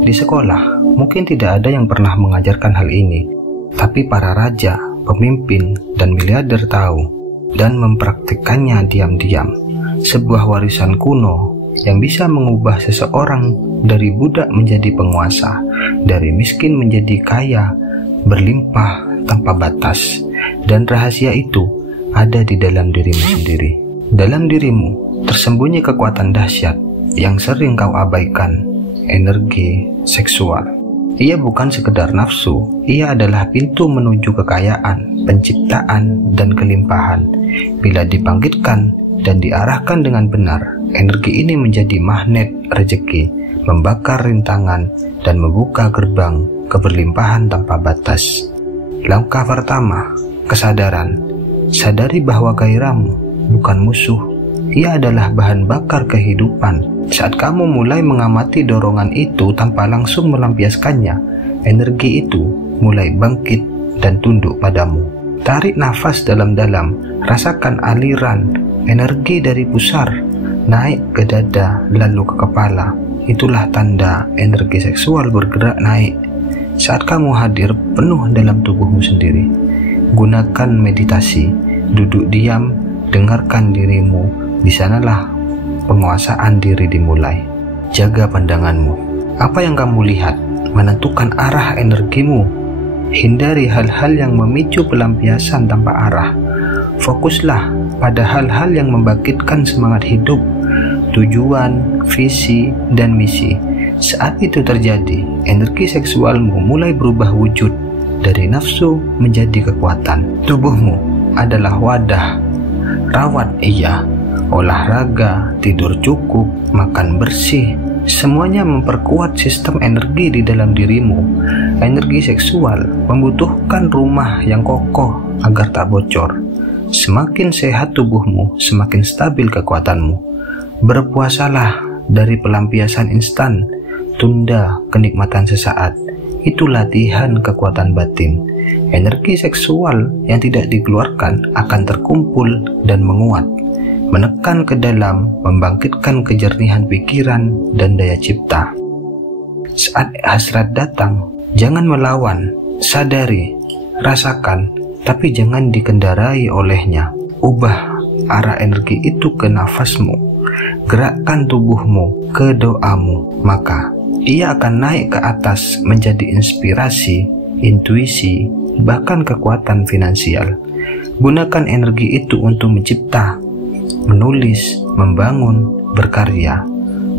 Di sekolah, mungkin tidak ada yang pernah mengajarkan hal ini, tapi para raja, pemimpin, dan miliarder tahu dan mempraktikkannya diam-diam. Sebuah warisan kuno yang bisa mengubah seseorang dari budak menjadi penguasa, dari miskin menjadi kaya, berlimpah tanpa batas. Dan rahasia itu ada di dalam dirimu sendiri. Dalam dirimu tersembunyi kekuatan dahsyat yang sering kau abaikan, energi seksual. Ia bukan sekedar nafsu, ia adalah pintu menuju kekayaan, penciptaan, dan kelimpahan. Bila dibangkitkan dan diarahkan dengan benar, energi ini menjadi magnet rezeki, membakar rintangan, dan membuka gerbang keberlimpahan tanpa batas. Langkah pertama, kesadaran. Sadari bahwa gairahmu bukan musuh, ia adalah bahan bakar kehidupan. Saat kamu mulai mengamati dorongan itu tanpa langsung melampiaskannya, energi itu mulai bangkit dan tunduk padamu. Tarik nafas dalam-dalam, rasakan aliran energi dari pusar naik ke dada lalu ke kepala. Itulah tanda energi seksual bergerak naik. Saat kamu hadir penuh dalam tubuhmu sendiri, gunakan meditasi, duduk diam, dengarkan dirimu. Di sanalah penguasaan diri dimulai. Jaga pandanganmu. Apa yang kamu lihat menentukan arah energimu. Hindari hal-hal yang memicu pelampiasan tanpa arah. Fokuslah pada hal-hal yang membangkitkan semangat hidup, tujuan, visi, dan misi. Saat itu terjadi, energi seksualmu mulai berubah wujud dari nafsu menjadi kekuatan. Tubuhmu adalah wadah. Rawat ia. Olahraga, tidur cukup, makan bersih, semuanya memperkuat sistem energi di dalam dirimu. Energi seksual membutuhkan rumah yang kokoh agar tak bocor. Semakin sehat tubuhmu, semakin stabil kekuatanmu. Berpuasalah dari pelampiasan instan, tunda kenikmatan sesaat. Itu latihan kekuatan batin. Energi seksual yang tidak dikeluarkan akan terkumpul dan menguat, menekan ke dalam, membangkitkan kejernihan pikiran dan daya cipta. Saat hasrat datang, jangan melawan, sadari, rasakan, tapi jangan dikendarai olehnya. Ubah arah energi itu ke nafasmu, gerakkan tubuhmu ke doamu, maka ia akan naik ke atas menjadi inspirasi, intuisi, bahkan kekuatan finansial. Gunakan energi itu untuk mencipta, menulis, membangun, berkarya.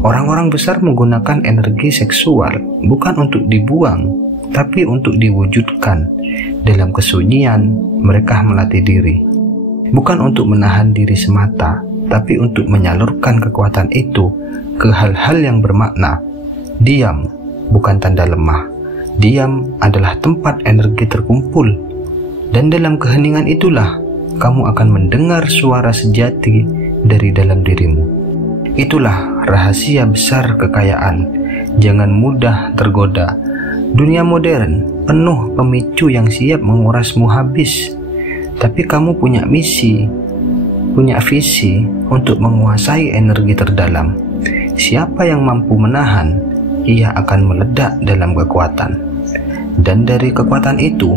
Orang-orang besar menggunakan energi seksual bukan untuk dibuang, tapi untuk diwujudkan. Dalam kesunyian, mereka melatih diri. Bukan untuk menahan diri semata, tapi untuk menyalurkan kekuatan itu ke hal-hal yang bermakna. Diam bukan tanda lemah. Diam adalah tempat energi terkumpul. Dan dalam keheningan itulah kamu akan mendengar suara sejati dari dalam dirimu. Itulah rahasia besar kekayaan. Jangan mudah tergoda. Dunia modern penuh pemicu yang siap mengurasmu habis. Tapi kamu punya misi, punya visi untuk menguasai energi terdalam. Siapa yang mampu menahan, ia akan meledak dalam kekuatan. Dan dari kekuatan itu,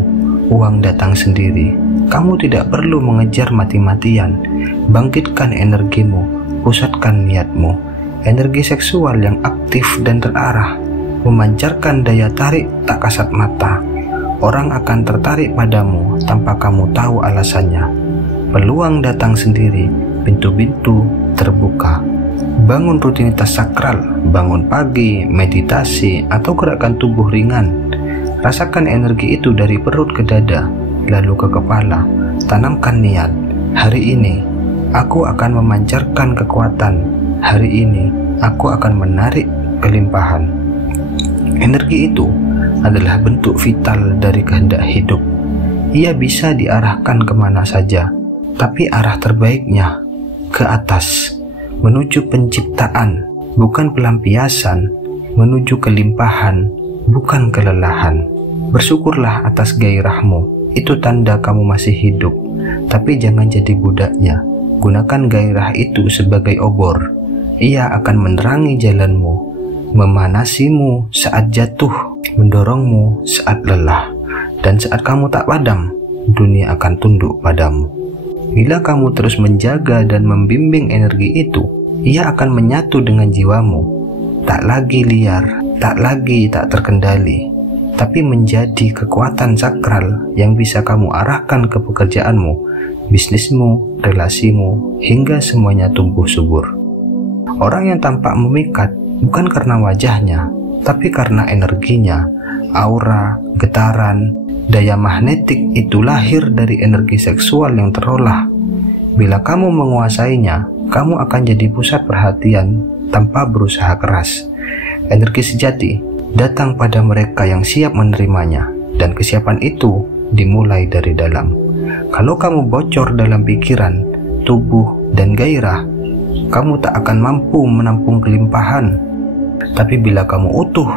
uang datang sendiri. Kamu tidak perlu mengejar mati-matian. Bangkitkan energimu, pusatkan niatmu. Energi seksual yang aktif dan terarah memancarkan daya tarik tak kasat mata. Orang akan tertarik padamu tanpa kamu tahu alasannya. Peluang datang sendiri, pintu-pintu terbuka. Bangun rutinitas sakral, bangun pagi, meditasi, atau gerakan tubuh ringan. Rasakan energi itu dari perut ke dada, lalu ke kepala. Tanamkan niat. Hari ini, aku akan memancarkan kekuatan. Hari ini, aku akan menarik kelimpahan. Energi itu adalah bentuk vital dari kehendak hidup. Ia bisa diarahkan kemana saja, tapi arah terbaiknya ke atas, menuju penciptaan, bukan pelampiasan, menuju kelimpahan, bukan kelelahan. Bersyukurlah atas gairahmu, itu tanda kamu masih hidup, tapi jangan jadi budaknya. Gunakan gairah itu sebagai obor. Ia akan menerangi jalanmu, memanasimu saat jatuh, mendorongmu saat lelah, dan saat kamu tak padam, dunia akan tunduk padamu. Bila kamu terus menjaga dan membimbing energi itu, ia akan menyatu dengan jiwamu, tak lagi liar, tak lagi tak terkendali, tapi menjadi kekuatan sakral yang bisa kamu arahkan ke pekerjaanmu, bisnismu, relasimu, hingga semuanya tumbuh subur. Orang yang tampak memikat bukan karena wajahnya, tapi karena energinya, aura, getaran, daya magnetik itu lahir dari energi seksual yang terolah. Bila kamu menguasainya, kamu akan jadi pusat perhatian tanpa berusaha keras. Energi sejati datang pada mereka yang siap menerimanya, dan kesiapan itu dimulai dari dalam. Kalau kamu bocor dalam pikiran, tubuh, dan gairah, kamu tak akan mampu menampung kelimpahan. Tapi bila kamu utuh,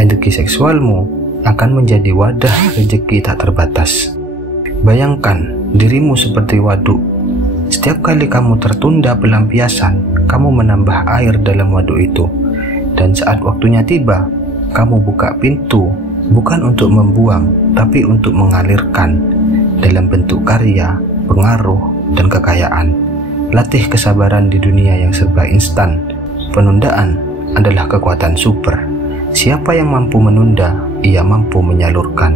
energi seksualmu akan menjadi wadah rezeki tak terbatas. Bayangkan dirimu seperti waduk. Setiap kali kamu tertunda pelampiasan, kamu menambah air dalam waduk itu. Dan saat waktunya tiba, kamu buka pintu bukan untuk membuang, tapi untuk mengalirkan dalam bentuk karya, pengaruh, dan kekayaan. Latih kesabaran di dunia yang serba instan. Penundaan adalah kekuatan super. Siapa yang mampu menunda, ia mampu menyalurkan.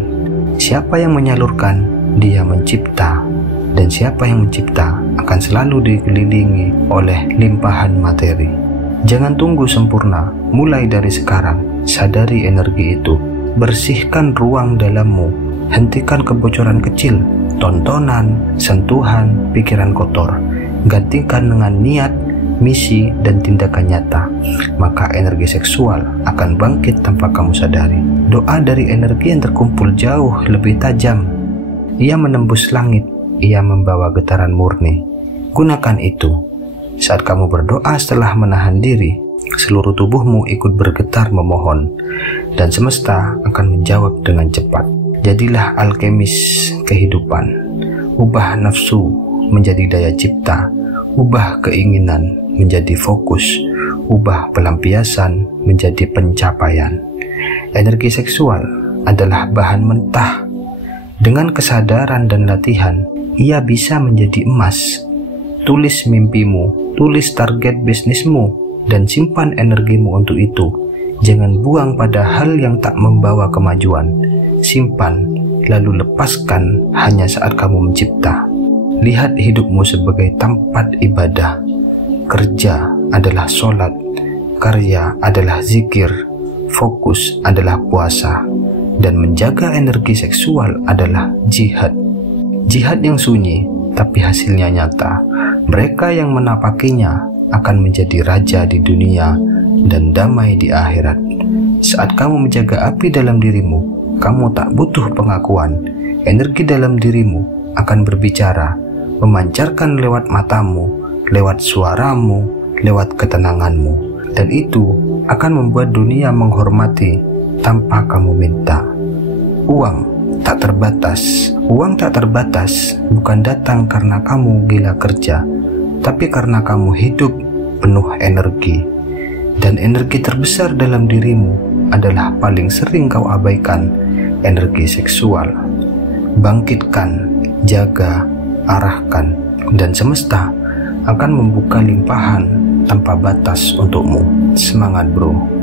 Siapa yang menyalurkan, dia mencipta. Dan siapa yang mencipta akan selalu dikelilingi oleh limpahan materi. Jangan tunggu sempurna, mulai dari sekarang. Sadari energi itu. Bersihkan ruang dalammu. Hentikan kebocoran kecil, tontonan, sentuhan, pikiran kotor. Gantikan dengan niat, misi, dan tindakan nyata. Maka energi seksual akan bangkit tanpa kamu sadari. Doa dari energi yang terkumpul jauh lebih tajam. Ia menembus langit, ia membawa getaran murni. Gunakan itu. Saat kamu berdoa setelah menahan diri, seluruh tubuhmu ikut bergetar memohon, dan semesta akan menjawab dengan cepat. Jadilah alkemis kehidupan. Ubah nafsu menjadi daya cipta. Ubah keinginan menjadi fokus, ubah pelampiasan menjadi pencapaian. Energi seksual adalah bahan mentah. Dengan kesadaran dan latihan, ia bisa menjadi emas. Tulis mimpimu, tulis target bisnismu, dan simpan energimu untuk itu. Jangan buang pada hal yang tak membawa kemajuan. Simpan, lalu lepaskan hanya saat kamu mencipta. Lihat hidupmu sebagai tempat ibadah. Kerja adalah sholat, karya adalah zikir, fokus adalah puasa, dan menjaga energi seksual adalah jihad. Jihad yang sunyi, tapi hasilnya nyata. Mereka yang menapakinya akan menjadi raja di dunia dan damai di akhirat. Saat kamu menjaga api dalam dirimu, kamu tak butuh pengakuan. Energi dalam dirimu akan berbicara, memancarkan lewat matamu, lewat suaramu, lewat ketenanganmu, dan itu akan membuat dunia menghormati tanpa kamu minta. Uang tak terbatas. Uang tak terbatas bukan datang karena kamu gila kerja, tapi karena kamu hidup penuh energi. Dan energi terbesar dalam dirimu adalah paling sering kau abaikan, energi seksual. Bangkitkan, jaga, arahkan, dan semesta akan membuka limpahan tanpa batas untukmu. Semangat bro.